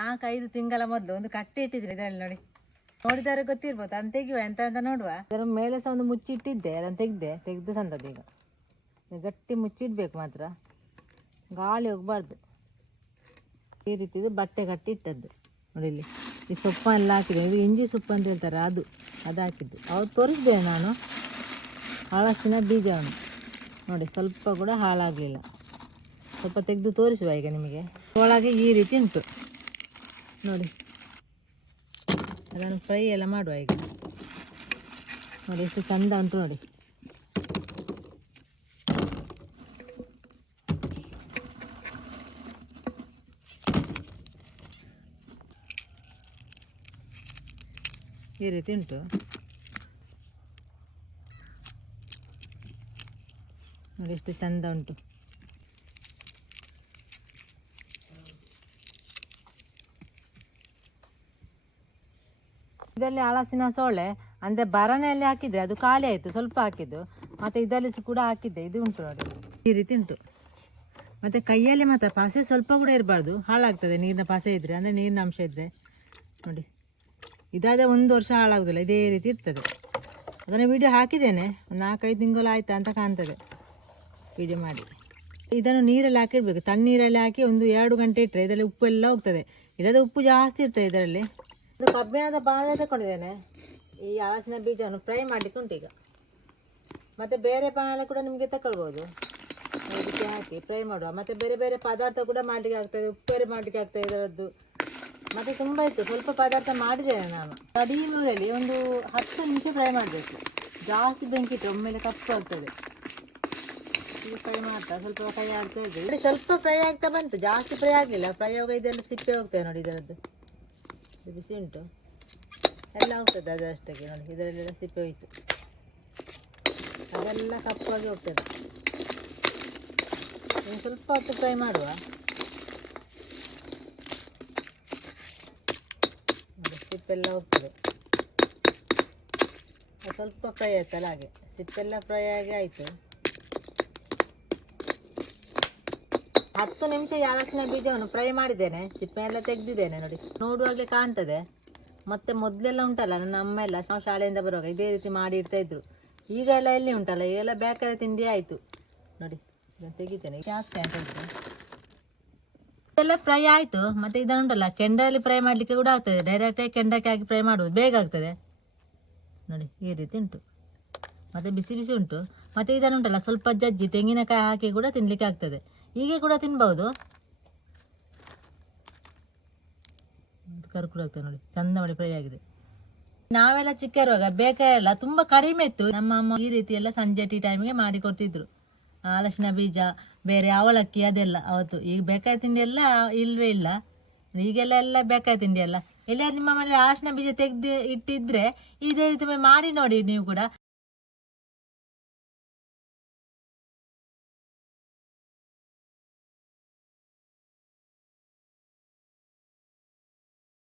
ನಾಲ್ಕೈದು ತಿಂಗಳ ಮೊದಲು ಒಂದು ಕಟ್ಟೆ ಇಟ್ಟಿದ್ರು ಇದರಲ್ಲಿ ನೋಡಿ. ನೋಡಿದರೆ ಗೊತ್ತಿರ್ಬೋದು, ಅದನ್ನು ತೆಗೆಯುವ ಎಂತ ಅಂತ ನೋಡುವ. ಅದರ ಮೇಲೆ ಸಹ ಒಂದು ಮುಚ್ಚಿಟ್ಟಿದ್ದೆ, ಅದನ್ನು ತೆಗೆದೆ, ತೆಗೆದು ತಂದದ್ದು ಈಗ. ಗಟ್ಟಿ ಮುಚ್ಚಿಡ್ಬೇಕು ಮಾತ್ರ. ಗಾಳಿ ಹೋಗ್ಬಾರ್ದು. ಈ ರೀತಿದು ಬಟ್ಟೆ ಕಟ್ಟಿ ಇಟ್ಟದ್ದು. ನೋಡಿ ಇಲ್ಲಿ, ಈ ಸೊಪ್ಪು ಎಲ್ಲ ಹಾಕಿದೆ. ಇದು ಇಂಜಿ ಸೊಪ್ಪು ಅಂತ ಹೇಳ್ತಾರೆ, ಅದು ಅದು ಹಾಕಿದ್ದು. ಅವ್ರು ತೋರಿಸಿದೆ ನಾನು. ಹಳಸಿನ ಬೀಜವನ್ನು ನೋಡಿ, ಸ್ವಲ್ಪ ಕೂಡ ಹಾಳಾಗಲಿಲ್ಲ. ಸ್ವಲ್ಪ ತೆಗೆದು ತೋರಿಸುವ ಈಗ ನಿಮಗೆ. ಒಳಗೆ ಈ ರೀತಿ ಉಂಟು. ನೋಡಿ ಅದನ್ನು ಫ್ರೈ ಎಲ್ಲ ಮಾಡುವ ಈಗ ನೋಡಿ ಎಷ್ಟು ಚಂದ ಉಂಟು ನೋಡಿ ಈ ರೀತಿ ಉಂಟು ನೋಡಿ ಎಷ್ಟು ಚಂದ ಉಂಟು ಇದರಲ್ಲಿ ಹಲಸಿನ ಸೋಳೆ ಅಂದರೆ ಬರನೆಯಲ್ಲಿ ಹಾಕಿದ್ರೆ ಅದು ಖಾಲಿ ಆಯಿತು, ಸ್ವಲ್ಪ ಹಾಕಿದ್ದು. ಮತ್ತು ಇದರಲ್ಲಿ ಕೂಡ ಹಾಕಿದ್ದೆ, ಇದು ಉಂಟು ನೋಡಿ. ಈ ರೀತಿ ಉಂಟು. ಮತ್ತು ಕೈಯಲ್ಲಿ ಮಾತ್ರ ಪಸೆ ಸ್ವಲ್ಪ ಕೂಡ ಇರಬಾರ್ದು, ಹಾಳಾಗ್ತದೆ ನೀರಿನ ಪಸೆ ಇದ್ದರೆ ಅಂದರೆ ನೀರಿನ ಅಂಶ ಇದ್ದರೆ ನೋಡಿ. ಇದಾದ ಒಂದು ವರ್ಷ ಹಾಳಾಗೋದಿಲ್ಲ, ಇದೇ ರೀತಿ ಇರ್ತದೆ. ಅದನ್ನು ವಿಡಿಯೋ ಹಾಕಿದ್ದೇನೆ ನಾಲ್ಕೈದು ತಿಂಗಳು ಆಯ್ತಾ ಅಂತ ಕಾಣ್ತದೆ. ವಿಡಿಯೋ ಮಾಡಿ. ಇದನ್ನು ನೀರಲ್ಲಿ ಹಾಕಿಡ್ಬೇಕು ತಣ್ಣೀರಲ್ಲಿ ಹಾಕಿ ಒಂದು ಎರಡು ಗಂಟೆ ಇಟ್ಟರೆ ಇದರಲ್ಲಿ ಉಪ್ಪು ಎಲ್ಲ ಹೋಗ್ತದೆ. ಇಲ್ಲದ ಉಪ್ಪು ಜಾಸ್ತಿ ಇರ್ತದೆ ಇದರಲ್ಲಿ. ಇದು ಕಬ್ಬಿಣದ ಬಾಳೆ ತಗೊಂಡಿದ್ದೇನೆ ಈ ಹಲಸಿನ ಬೀಜವನ್ನು ಫ್ರೈ ಮಾಡಲಿಕ್ಕೆ ಉಂಟು ಈಗ. ಮತ್ತು ಬೇರೆ ಬಾಣಲೆ ಕೂಡ ನಿಮಗೆ ತಗೊಳ್ಬೋದು ಇದಕ್ಕೆ ಹಾಕಿ ಫ್ರೈ ಮಾಡುವ. ಮತ್ತು ಬೇರೆ ಬೇರೆ ಪದಾರ್ಥ ಕೂಡ ಮಾಡಲಿಕ್ಕೆ ಆಗ್ತದೆ ಉಪ್ಪೇರಿ ಮಾಡಲಿಕ್ಕೆ ಆಗ್ತದೆ ಇದರದ್ದು. ಮತ್ತು ತುಂಬ ಇತ್ತು. ಸ್ವಲ್ಪ ಪದಾರ್ಥ ಮಾಡಿದ್ದೇನೆ ನಾನು. ಕಡಿಮೆ ಊರಲ್ಲಿ ಒಂದು ಹತ್ತು ನಿಮಿಷ ಫ್ರೈ ಮಾಡಬೇಕು. ಜಾಸ್ತಿ ಬೆಂಕಿ ಇಟ್ಟು ಒಮ್ಮೆಲೆ ಕಪ್ಪು ಆಗ್ತದೆ. ಫ್ರೈ ಮಾಡ್ತಾ ಸ್ವಲ್ಪ ಫ್ರೈ ಆಗ್ತಾ ಇದ್ದೀವಿ. ಸ್ವಲ್ಪ ಫ್ರೈ ಆಗ್ತಾ ಬಂತು. ಜಾಸ್ತಿ ಫ್ರೈ ಆಗಲಿಲ್ಲ. ಫ್ರೈ ಇದೆಲ್ಲ ಸಿಪ್ಪೆ ಹೋಗ್ತೇವೆ ನೋಡಿ ಇದರದ್ದು. ಬಿಸಿ ಉಂಟು. ಎಲ್ಲ ಹೋಗ್ತದೆ ಅದು ಅಷ್ಟಕ್ಕೆ ನೋಡಿ ಇದರಲ್ಲೆಲ್ಲ ಸಿಪ್ಪೆ ಹೋಯ್ತು. ಅದೆಲ್ಲ ಕಪ್ಪಾಗಿ ಹೋಗ್ತದೆ. ಇನ್ನು ಸ್ವಲ್ಪ ಹೊತ್ತು ಫ್ರೈ ಮಾಡುವ. ಸಿಪ್ಪೆಲ್ಲ ಹೋಗ್ತದೆ. ಸ್ವಲ್ಪ ಫ್ರೈ ಆಯ್ತಲ್ಲ ಹಾಗೆ. ಸಿಪ್ಪೆಲ್ಲ ಫ್ರೈ ಆಗಿ ಆಯಿತು. ಹತ್ತು ನಿಮಿಷ ಹಲಸಿನ ಬೀಜವನ್ನು ಫ್ರೈ ಮಾಡಿದ್ದೇನೆ. ಸಿಪ್ಪೆ ಎಲ್ಲ ತೆಗೆದಿದ್ದೇನೆ ನೋಡಿ. ನೋಡುವಾಗಲೇ ಕಾಣ್ತದೆ. ಮತ್ತೆ ಮೊದಲೆಲ್ಲ ಉಂಟಲ್ಲ, ನನ್ನ ಅಮ್ಮ ಎಲ್ಲ ನಾವು ಶಾಲೆಯಿಂದ ಬರುವಾಗ ಇದೇ ರೀತಿ ಮಾಡಿ ಇಡ್ತಾ ಇದ್ರು. ಈಗ ಎಲ್ಲ ಎಲ್ಲಿ ಉಂಟಲ್ಲ? ಈಗೆಲ್ಲ ಬೇಕರಿ ತಿಂಡಿ ಆಯಿತು. ನೋಡಿ, ಇದನ್ನು ತೆಗಿತೇನೆ. ಜಾಸ್ತಿ ಅಂತ ಇದೆಲ್ಲ ಫ್ರೈ ಆಯಿತು. ಮತ್ತೆ ಇದನ್ನುಂಟಲ್ಲ ಕೆಂಡದಲ್ಲಿ ಫ್ರೈ ಮಾಡಲಿಕ್ಕೆ ಕೂಡ ಆಗ್ತದೆ. ಡೈರೆಕ್ಟಾಗಿ ಕೆಂಡಕ್ಕೆ ಹಾಕಿ ಫ್ರೈ ಮಾಡುವುದು ಬೇಗ ಆಗ್ತದೆ. ನೋಡಿ, ಈ ರೀತಿ ಉಂಟು. ಮತ್ತು ಬಿಸಿ ಬಿಸಿ ಉಂಟು. ಮತ್ತು ಇದನ್ನುಂಟಲ್ಲ ಸ್ವಲ್ಪ ಜಜ್ಜಿ ತೆಂಗಿನಕಾಯಿ ಹಾಕಿ ಕೂಡ ತಿನ್ನಲಿಕ್ಕೆ ಆಗ್ತದೆ. ಹೀಗೆ ಕೂಡ ತಿನ್ಬೋದು ಕರ್ಕುರು ಆಗ್ತದೆ ನೋಡಿ. ಚಂದ ಮಾಡಿ ಫ್ರೈ ಆಗಿದೆ. ನಾವೆಲ್ಲ ಚಿಕ್ಕ ಇರುವಾಗ ಬೇಕಾರೆಲ್ಲ ತುಂಬ ಕಡಿಮೆ ಇತ್ತು. ನಮ್ಮ ಅಮ್ಮ ಈ ರೀತಿ ಎಲ್ಲ ಸಂಜೆ ಟೀ ಟೈಮಿಗೆ ಮಾಡಿ ಕೊಡ್ತಿದ್ರು. ಹಲಸಿನ ಬೀಜ, ಬೇರೆ ಅವಲಕ್ಕಿ ಅದೆಲ್ಲ ಅವತ್ತು. ಈಗ ಬೇಕಾದ ತಿಂಡಿ ಎಲ್ಲ ಇಲ್ವೇ ಇಲ್ಲ. ಈಗೆಲ್ಲ ಎಲ್ಲ ಬೇಕಾಯ ತಿಂಡಿ ಎಲ್ಲ ಎಲ್ಲ ನಿಮ್ಮ ಮನೆಯಲ್ಲಿ ಹಲಸಿನ ಬೀಜ ತೆಗೆದು ಇಟ್ಟಿದ್ರೆ ಇದೇ ರೀತಿ ಮಾಡಿ ನೋಡಿ ನೀವು ಕೂಡ.